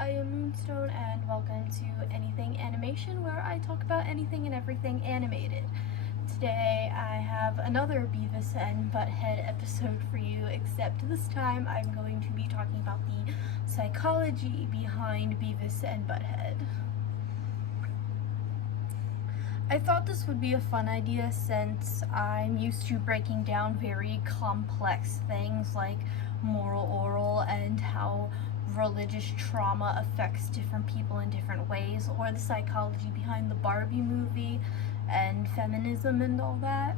I am Moonstone, and welcome to Anything Animation, where I talk about anything and everything animated. Today I have another Beavis and Butthead episode for you, except this time I'm going to be talking about the psychology behind Beavis and Butthead. I thought this would be a fun idea since I'm used to breaking down very complex things like moral oral and how religious trauma affects different people in different ways, or the psychology behind the Barbie movie and feminism and all that.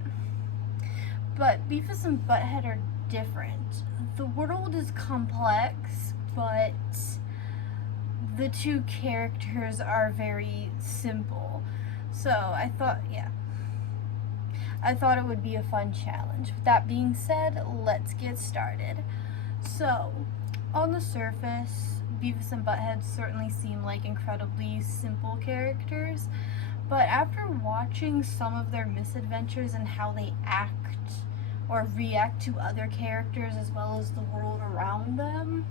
But Beavis and Butthead are different. The world is complex, but the two characters are very simple. So I thought it would be a fun challenge. With that being said, let's get started. So, on the surface, Beavis and Butthead certainly seem like incredibly simple characters, but after watching some of their misadventures and how they act or react to other characters as well as the world around them,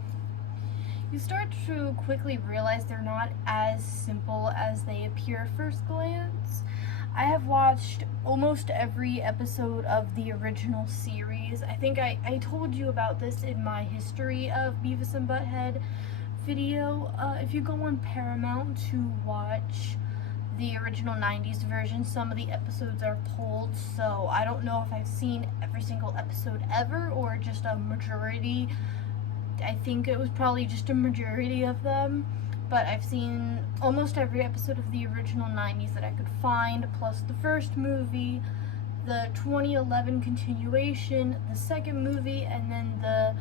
you start to quickly realize they're not as simple as they appear at first glance. I have watched almost every episode of the original series. I think I told you about this in my history of Beavis and Butthead video. If you go on Paramount to watch the original 90s version, some of the episodes are pulled, so I don't know if I've seen every single episode ever or just a majority. I think it was probably just a majority of them, but I've seen almost every episode of the original 90s that I could find, plus the first movie, the 2011 continuation, the second movie, and then the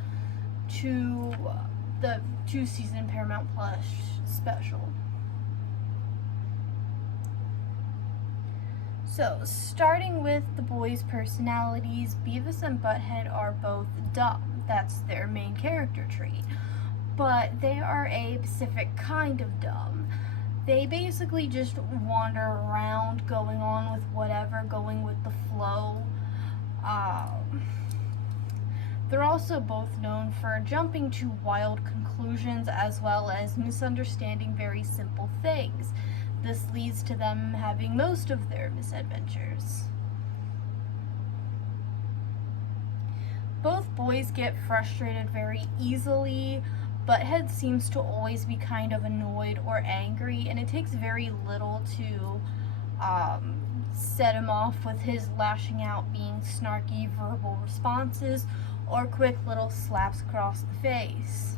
two season Paramount Plus special. So, starting with the boys' personalities, Beavis and Butthead are both dumb. That's their main character trait. But they are a specific kind of dumb. They basically just wander around, going on with whatever, going with the flow. They're also both known for jumping to wild conclusions as well as misunderstanding very simple things. This leads to them having most of their misadventures. Both boys get frustrated very easily. Butthead seems to always be kind of annoyed or angry, and it takes very little to set him off with his lashing out, being snarky verbal responses or quick little slaps across the face.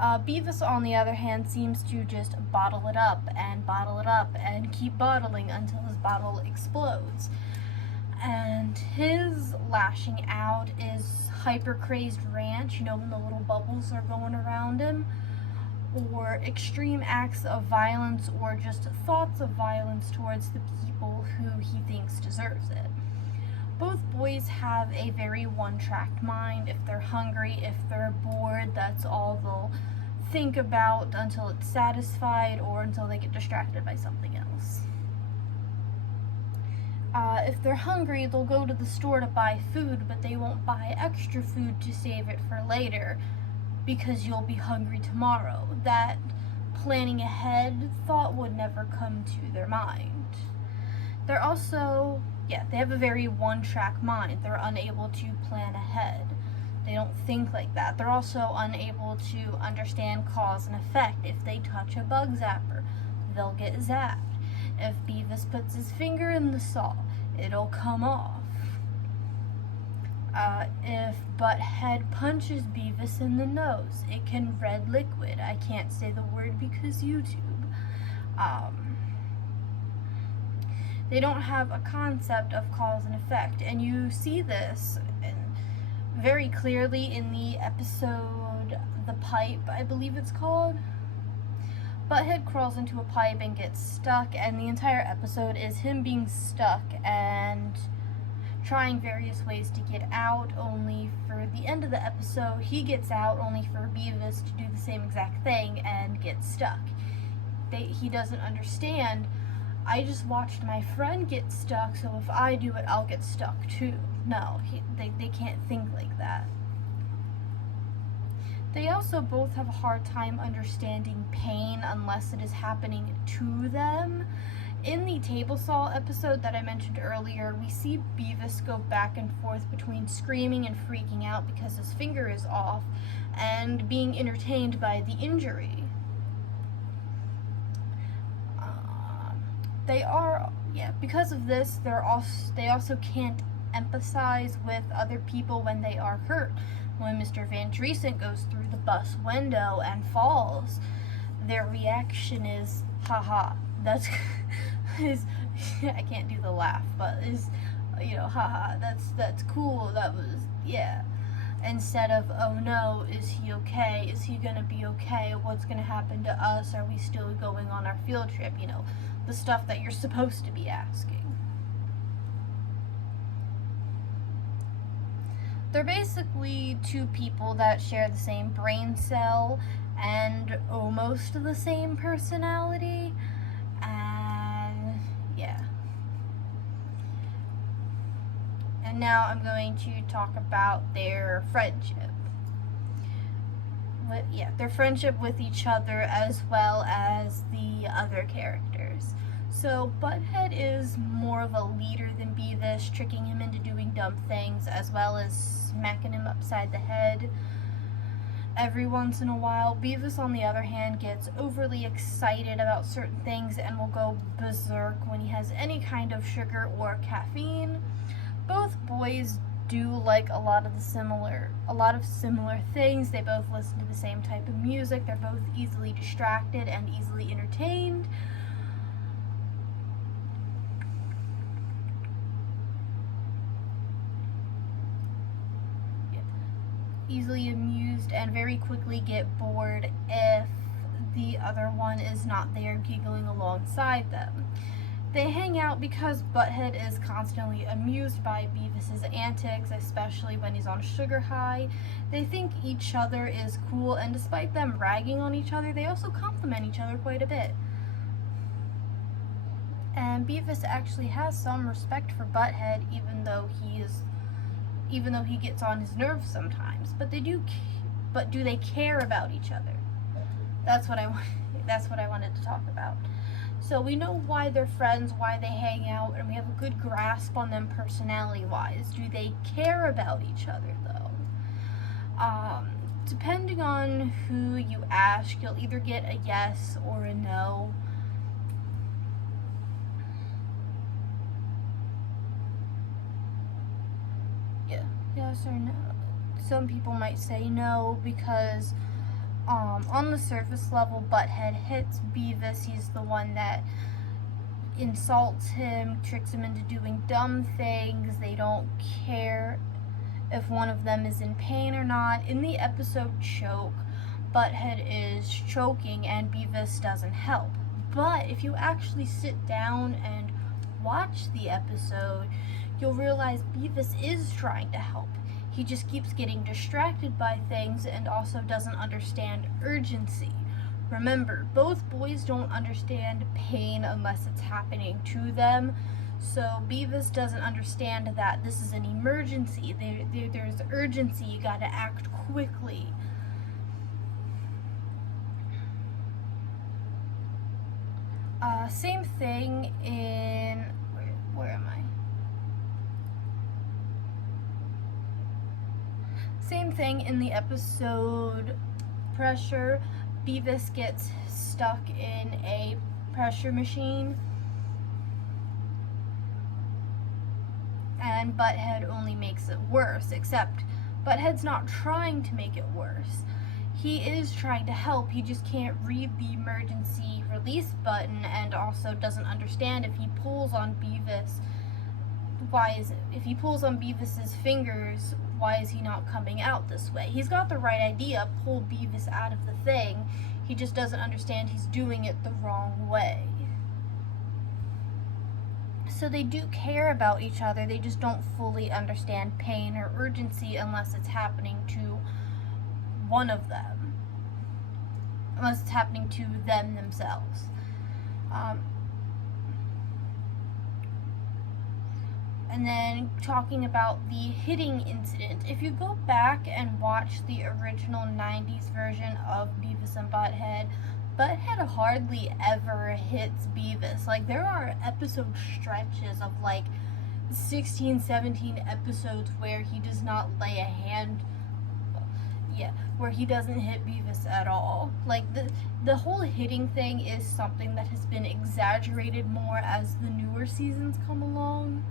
Beavis, on the other hand, seems to just bottle it up and keep bottling until his bottle explodes. And his lashing out is hyper-crazed rant, when the little bubbles are going around him, or extreme acts of violence, or just thoughts of violence towards the people who he thinks deserves it. Both boys have a very one-track mind. If they're hungry, if they're bored, that's all they'll think about until it's satisfied or until they get distracted by something else. If they're hungry, they'll go to the store to buy food, but they won't buy extra food to save it for later because you'll be hungry tomorrow. That planning ahead thought would never come to their mind. They're also, they have a very one-track mind. They're unable to plan ahead. They don't think like that. They're also unable to understand cause and effect. If they touch a bug zapper, they'll get zapped. If Beavis puts his finger in the saw, it'll come off. If Butthead punches Beavis in the nose, it can red liquid. I can't say the word because YouTube. They don't have a concept of cause and effect, and you see this very clearly in the episode The Pipe, I believe it's called. Butthead crawls into a pipe and gets stuck, and the entire episode is him being stuck and trying various ways to get out, only for the end of the episode he gets out, only for Beavis to do the same exact thing and get stuck. He doesn't understand. I just watched my friend get stuck, so if I do it, I'll get stuck too. No, they can't think like that. They also both have a hard time understanding pain unless it is happening to them. In the table saw episode that I mentioned earlier, we see Beavis go back and forth between screaming and freaking out because his finger is off and being entertained by the injury. Because of this, they also can't empathize with other people when they are hurt. When Mr. Van Driesen goes through the bus window and falls, their reaction is, haha, that's, I can't do the laugh, but is, haha, that's cool, that was, yeah. Instead of, oh no, is he okay? Is he gonna be okay? What's gonna happen to us? Are we still going on our field trip? The stuff that you're supposed to be asking. They're basically two people that share the same brain cell and almost the same personality. And yeah. And now I'm going to talk about their friendship. Their friendship with each other as well as the other characters. So Butthead is more of a leader than Beavis, tricking him into doing dumb things as well as smacking him upside the head every once in a while. Beavis, on the other hand, gets overly excited about certain things and will go berserk when he has any kind of sugar or caffeine. Both boys do like a lot of similar things. They both listen to the same type of music. They're both easily distracted and easily entertained. Easily amused and very quickly get bored if the other one is not there giggling alongside them. They hang out because Butthead is constantly amused by Beavis's antics, especially when he's on a sugar high. They think each other is cool, and despite them ragging on each other, they also compliment each other quite a bit. And Beavis actually has some respect for Butthead, even though he gets on his nerves sometimes. But do they care about each other? That's what I wanted to talk about. So we know why they're friends, why they hang out, and we have a good grasp on them personality-wise. Do they care about each other, though? Depending on who you ask, you'll either get a yes or a no. Yeah, yes or no. Some people might say no because on the surface level, Butthead hits Beavis. He's the one that insults him, tricks him into doing dumb things. They don't care if one of them is in pain or not. In the episode Choke, Butthead is choking and Beavis doesn't help. But if you actually sit down and watch the episode, you'll realize Beavis is trying to help. He just keeps getting distracted by things and also doesn't understand urgency. Remember, both boys don't understand pain unless it's happening to them. So Beavis doesn't understand that this is an emergency. There's urgency. You gotta act quickly. Same thing in... Where am I? Same thing in the episode Pressure. Beavis gets stuck in a pressure machine, and Butthead only makes it worse, except Butthead's not trying to make it worse. He is trying to help, he just can't read the emergency release button and also doesn't understand if he pulls on Beavis. If he pulls on Beavis's fingers, why is he not coming out this way? He's got the right idea, pull Beavis out of the thing. He just doesn't understand he's doing it the wrong way. So they do care about each other, they just don't fully understand pain or urgency unless it's happening to one of them. Unless it's happening to them themselves. And then talking about the hitting incident. If you go back and watch the original 90s version of Beavis and Butthead, Butthead hardly ever hits Beavis. Like, there are episode stretches of like 16, 17 episodes where he does not lay a hand, where he doesn't hit Beavis at all. Like, the whole hitting thing is something that has been exaggerated more as the newer seasons come along.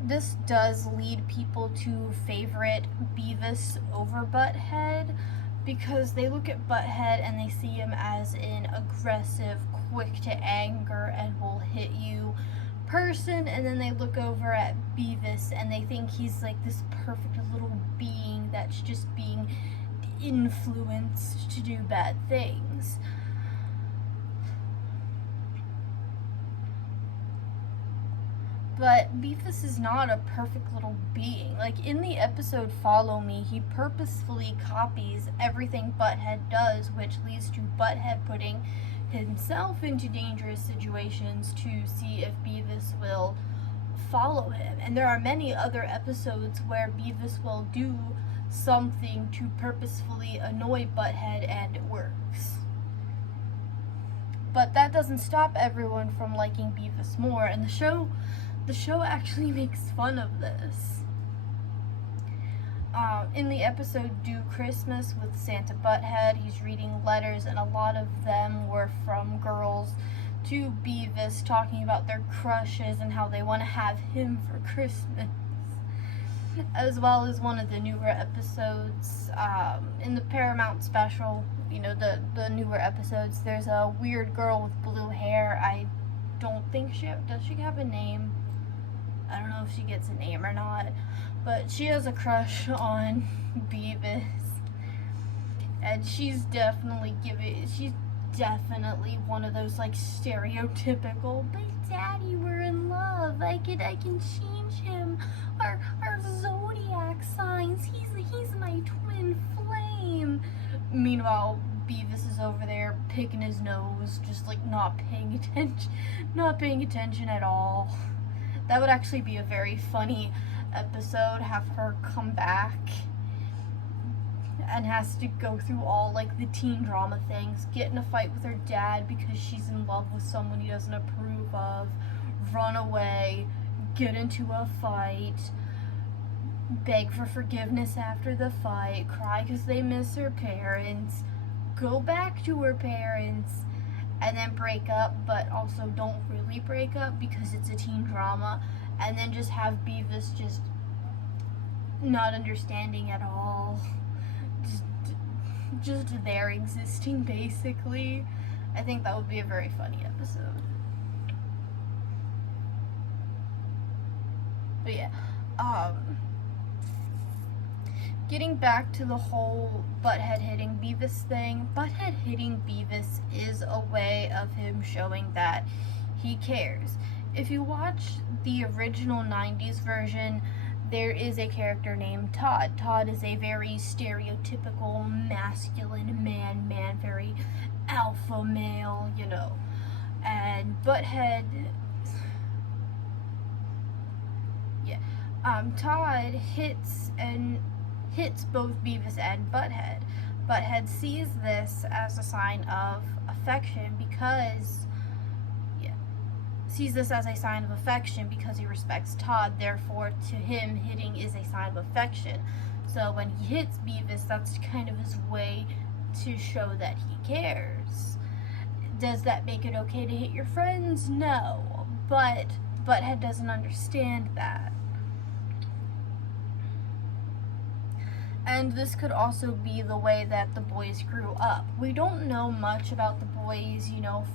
This does lead people to favorite Beavis over Butthead, because they look at Butthead and they see him as an aggressive, quick to anger, and will hit you person, and then they look over at Beavis and they think he's like this perfect little being that's just being influenced to do bad things. But Beavis is not a perfect little being. Like, in the episode Follow Me, he purposefully copies everything Butthead does, which leads to Butthead putting himself into dangerous situations to see if Beavis will follow him. And there are many other episodes where Beavis will do something to purposefully annoy Butthead and it works. But that doesn't stop everyone from liking Beavis more, and the show actually makes fun of this. In the episode Do Christmas with Santa Butthead, he's reading letters, and a lot of them were from girls to Beavis talking about their crushes and how they want to have him for Christmas. As well as one of the newer episodes, in the Paramount special, the newer episodes, there's a weird girl with blue hair. I don't think does she have a name? I don't know if she gets a name or not, but she has a crush on Beavis, and she's definitely one of those like stereotypical, but Daddy, we're in love. I can change him. Our zodiac signs. He's my twin flame. Meanwhile, Beavis is over there picking his nose, just like not paying attention at all. That would actually be a very funny episode, have her come back and has to go through all like the teen drama things, get in a fight with her dad because she's in love with someone he doesn't approve of, run away, get into a fight, beg for forgiveness after the fight, cry because they miss her parents, go back to her parents, and then break up, but also don't really break up because it's a teen drama, and then just have Beavis just not understanding at all, just there existing, basically. I think that would be a very funny episode. But yeah, getting back to the whole Butthead hitting Beavis thing, Butthead hitting Beavis is a way of him showing that he cares. If you watch the original 90s version, there is a character named Todd. Todd is a very stereotypical masculine man, very alpha male, And Butthead, Todd hits both Beavis and Butthead. Butthead sees this as a sign of affection because he respects Todd. Therefore, to him, hitting is a sign of affection. So when he hits Beavis, that's kind of his way to show that he cares. Does that make it okay to hit your friends? No. But Butthead doesn't understand that. And this could also be the way that the boys grew up. We don't know much about the boys,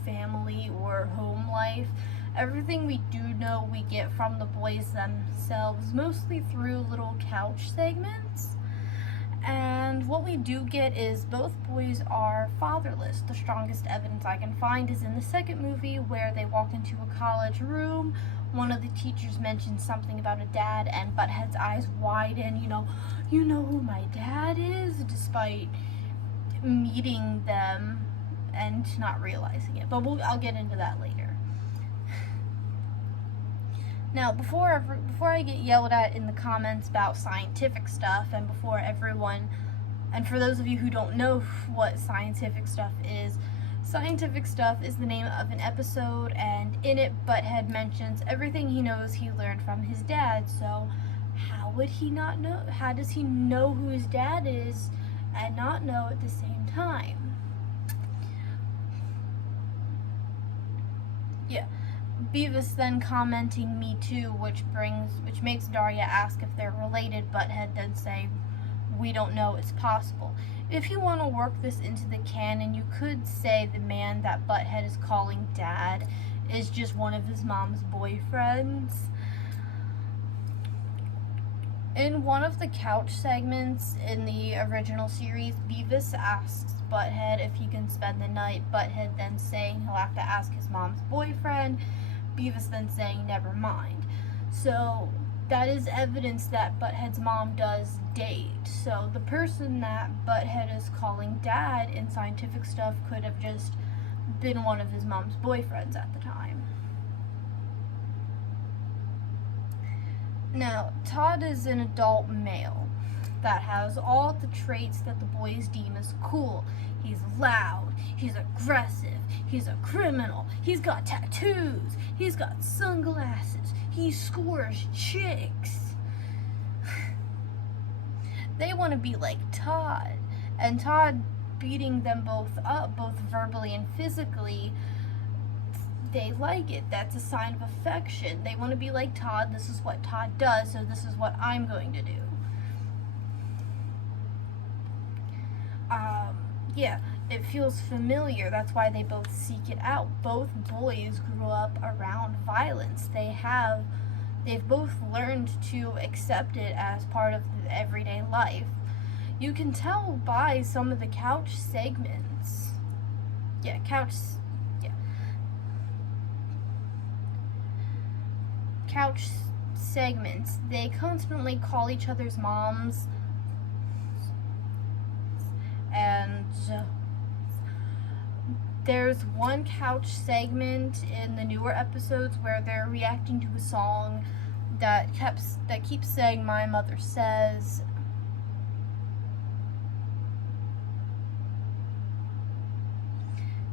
family or home life. Everything we do know we get from the boys themselves, mostly through little couch segments. And what we do get is both boys are fatherless. The strongest evidence I can find is in the second movie where they walk into a college room. One of the teachers mentions something about a dad, and Butthead's eyes widen, you know who my dad is, despite meeting them and not realizing it. But I'll get into that later. Now, before I get yelled at in the comments about scientific stuff, and before everyone, and for those of you who don't know what scientific stuff is the name of an episode, and in it, Butthead mentions everything he knows he learned from his dad. So, how would he not know? How does he know who his dad is and not know at the same time? Yeah. Beavis then commenting "me too," which makes Daria ask if they're related. Butthead then saying, "We don't know, it's possible." If you want to work this into the canon, you could say the man that Butthead is calling dad is just one of his mom's boyfriends. In one of the couch segments in the original series, Beavis asks Butthead if he can spend the night. Butthead then saying he'll have to ask his mom's boyfriend. Beavis then saying never mind. So that is evidence that Butthead's mom does date. So the person that Butthead is calling dad in scientific stuff could have just been one of his mom's boyfriends at the time. Now, Todd is an adult male that has all the traits that the boys deem as cool. He's loud, he's aggressive, he's a criminal, he's got tattoos, he's got sunglasses, he scores chicks. They want to be like Todd, and Todd beating them both up, both verbally and physically, they like it. That's a sign of affection. They want to be like Todd. This is what Todd does, so this is what I'm going to do. Yeah, it feels familiar. That's why they both seek it out. Both boys grew up around violence. They've both learned to accept it as part of everyday life. You can tell by some of the couch segments. Couch segments. They constantly call each other's moms, and there's one couch segment in the newer episodes where they're reacting to a song that keeps saying "My Mother Says."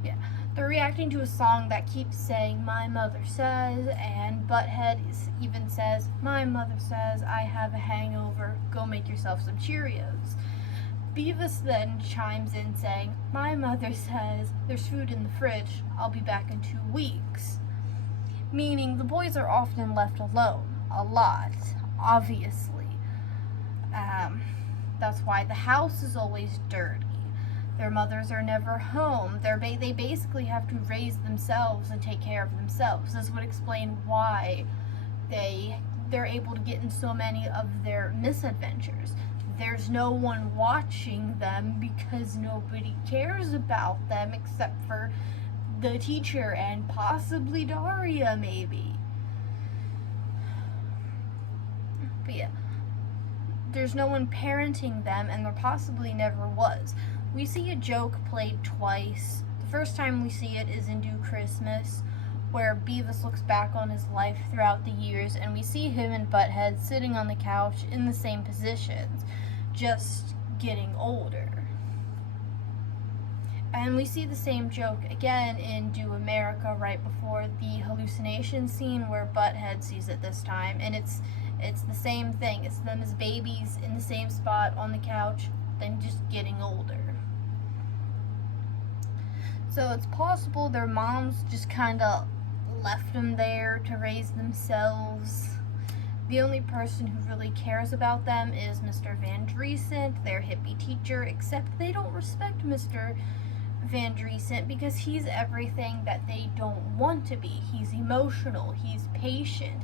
Yeah. They're reacting to a song that keeps saying "My mother says," and Butthead even says, "My mother says I have a hangover, go make yourself some Cheerios." Beavis then chimes in saying, "My mother says there's food in the fridge, I'll be back in 2 weeks." Meaning the boys are often left alone, a lot, obviously. That's why the house is always dirty. Their mothers are never home. They basically have to raise themselves and take care of themselves. This would explain why they're able to get in so many of their misadventures. There's no one watching them because nobody cares about them except for the teacher and possibly Daria, maybe. But yeah, there's no one parenting them, and there possibly never was. We see a joke played twice. The first time we see it is in Do Christmas, where Beavis looks back on his life throughout the years, and we see him and Butthead sitting on the couch in the same positions, just getting older. And we see the same joke again in Do America right before the hallucination scene where Butthead sees it this time, and it's the same thing. It's them as babies in the same spot on the couch, then just getting older. So it's possible their moms just kind of left them there to raise themselves. The only person who really cares about them is Mr. Van Driesent, their hippie teacher, except they don't respect Mr. Van Driesent because he's everything that they don't want to be. He's emotional, he's patient,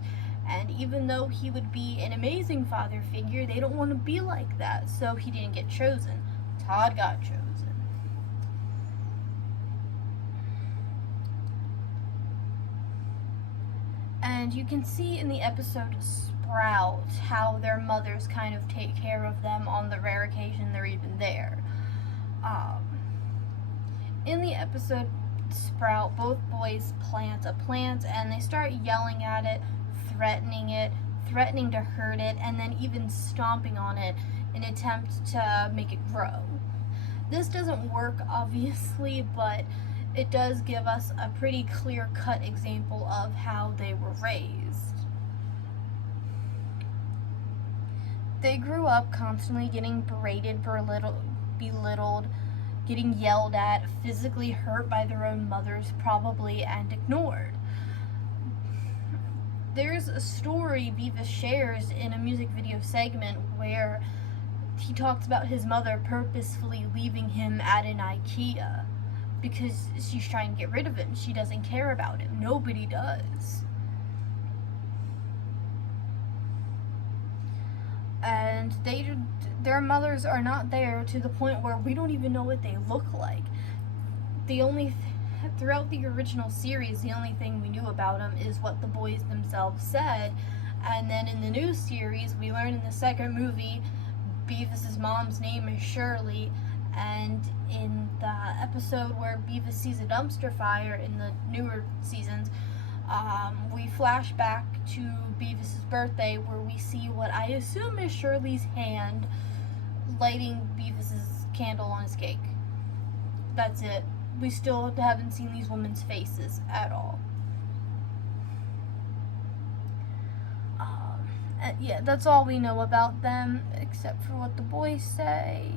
and even though he would be an amazing father figure, they don't want to be like that, so he didn't get chosen. Todd got chosen. And you can see in the episode Sprout how their mothers kind of take care of them on the rare occasion they're even there. In the episode Sprout, both boys plant a plant and they start yelling at it threatening it, threatening to hurt it, and then even stomping on it in an attempt to make it grow. This doesn't work, obviously, but it does give us a pretty clear-cut example of how they were raised. They grew up constantly getting berated, belittled, getting yelled at, physically hurt by their own mothers, probably, and ignored. There's a story Beavis shares in a music video segment where he talks about his mother purposefully leaving him at an IKEA because she's trying to get rid of him. She doesn't care about him. Nobody does. And their mothers are not there, to the point where we don't even know what they look like. Throughout the original series, the only thing we knew about them is what the boys themselves said. And then in the new series, we learn in the second movie, Beavis' mom's name is Shirley. And in the episode where Beavis sees a dumpster fire in the newer seasons, we flash back to Beavis' birthday, where we see what I assume is Shirley's hand lighting Beavis' candle on his cake. That's it. We still haven't seen these women's faces at all. Yeah, that's all we know about them, except for what the boys say.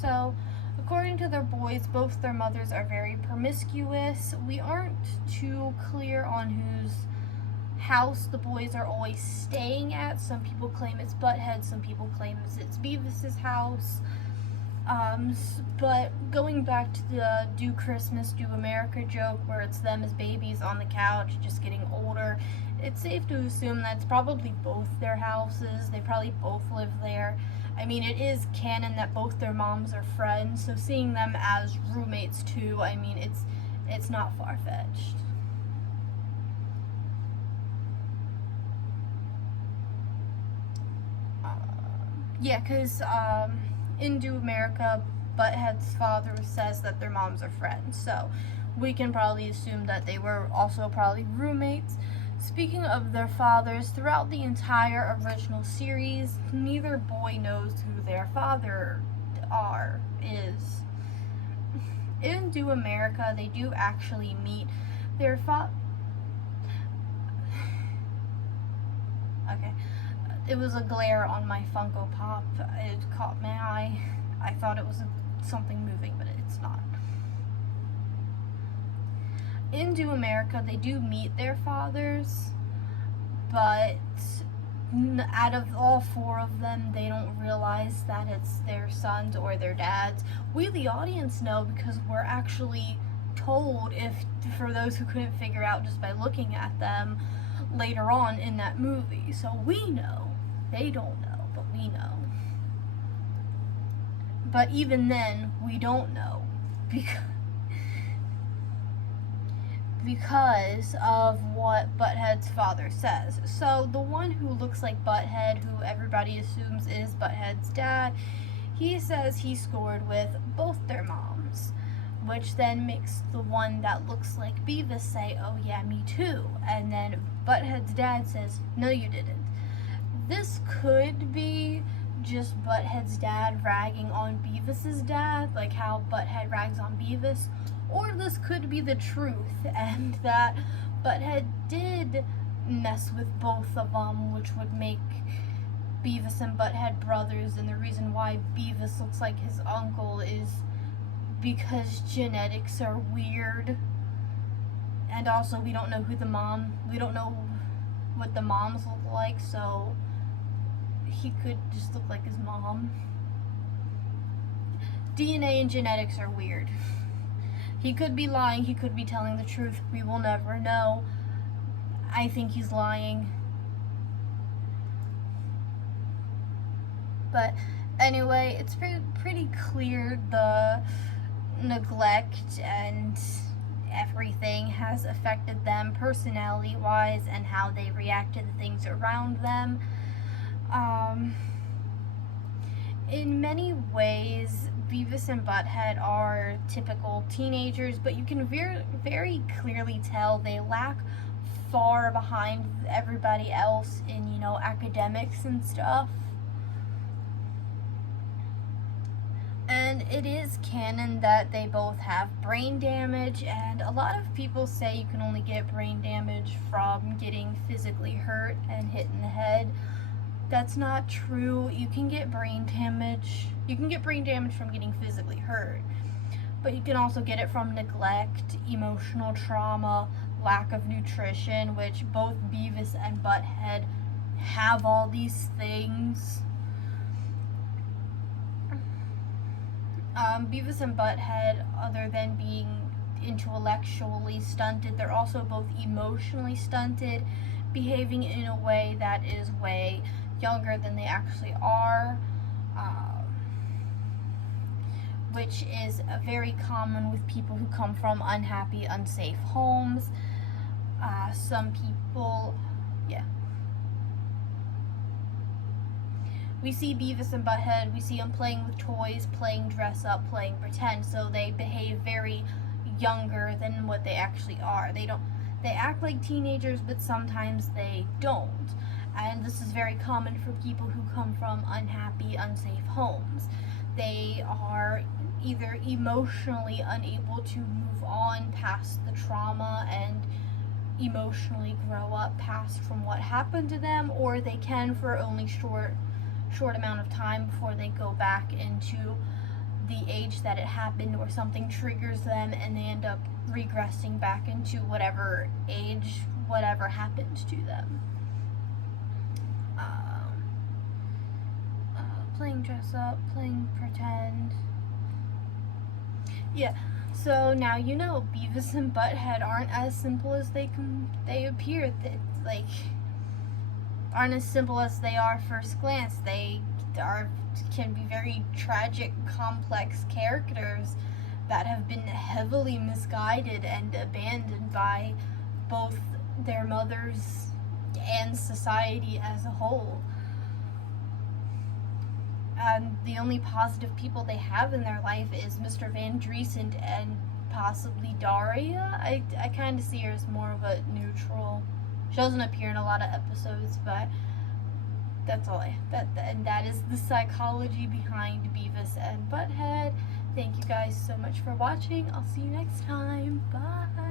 So, according to their boys, both their mothers are very promiscuous. We aren't too clear on whose house the boys are always staying at. Some people claim it's Butthead, some people claim it's Beavis' house. But going back to the Do Christmas, Do America joke, where it's them as babies on the couch, just getting older, it's safe to assume that's probably both their houses. They probably both live there. I mean, it is canon that both their moms are friends, so seeing them as roommates too, I mean, it's not far-fetched. Yeah, because in Do America, Butthead's father says that their moms are friends, so we can probably assume that they were also probably roommates. Speaking of their fathers, throughout the entire original series, neither boy knows who their father is. In Do America, they do actually meet their Okay. It was a glare on my Funko Pop. It caught my eye. I thought it was something moving, but it's not. In Do America, they do meet their fathers, but out of all four of them, they don't realize that it's their sons or their dads. We, the audience, know because we're actually told, for those who couldn't figure out just by looking at them later on in that movie. So we know. They don't know, but we know. But even then, we don't know because of what Butthead's father says. So the one who looks like Butthead, who everybody assumes is Butthead's dad, he says he scored with both their moms, which then makes the one that looks like Beavis say, "Oh yeah, me too." And then Butthead's dad says, "No, you didn't." This could be just Butthead's dad ragging on Beavis's dad, like how Butthead rags on Beavis, or this could be the truth, and that Butthead did mess with both of them, which would make Beavis and Butthead brothers, and the reason why Beavis looks like his uncle is because genetics are weird, and also we don't know what the moms look like, so he could just look like his mom. DNA and genetics are weird. He could be lying, he could be telling the truth, we will never know. I think he's lying. But anyway, it's pretty clear the neglect and everything has affected them personality-wise and how they react to the things around them. In many ways, Beavis and Butthead are typical teenagers, but you can very clearly tell they lack far behind everybody else in, you know, academics and stuff. And it is canon that they both have brain damage, and a lot of people say you can only get brain damage from getting physically hurt and hit in the head. That's not true. You can get brain damage. You can get brain damage from getting physically hurt, but you can also get it from neglect, emotional trauma, lack of nutrition, which both Beavis and Butthead have all these things. Beavis and Butthead, other than being intellectually stunted, they're also both emotionally stunted, behaving in a way that is way younger than they actually are, which is very common with people who come from unhappy, unsafe homes. Some people, yeah. We see Beavis and Butthead, we see them playing with toys, playing dress up, playing pretend, so they behave very younger than what they actually are. They act like teenagers, but sometimes they don't. And this is very common for people who come from unhappy, unsafe homes. They are either emotionally unable to move on past the trauma and emotionally grow up past from what happened to them, or they can for only short amount of time before they go back into the age that it happened, or something triggers them and they end up regressing back into whatever age whatever happened to them. Playing dress up, playing pretend. Yeah, so now you know Beavis and Butthead aren't as simple as they appear. Aren't as simple as they are first glance. They can be very tragic, complex characters that have been heavily misguided and abandoned by both their mothers and society as a whole. And the only positive people they have in their life is Mr. Van Driesend and possibly Daria. I kind of see her as more of a neutral. She doesn't appear in a lot of episodes, but that's all and that is the psychology behind Beavis and Butthead. Thank you guys so much for watching. I'll see you next time. Bye.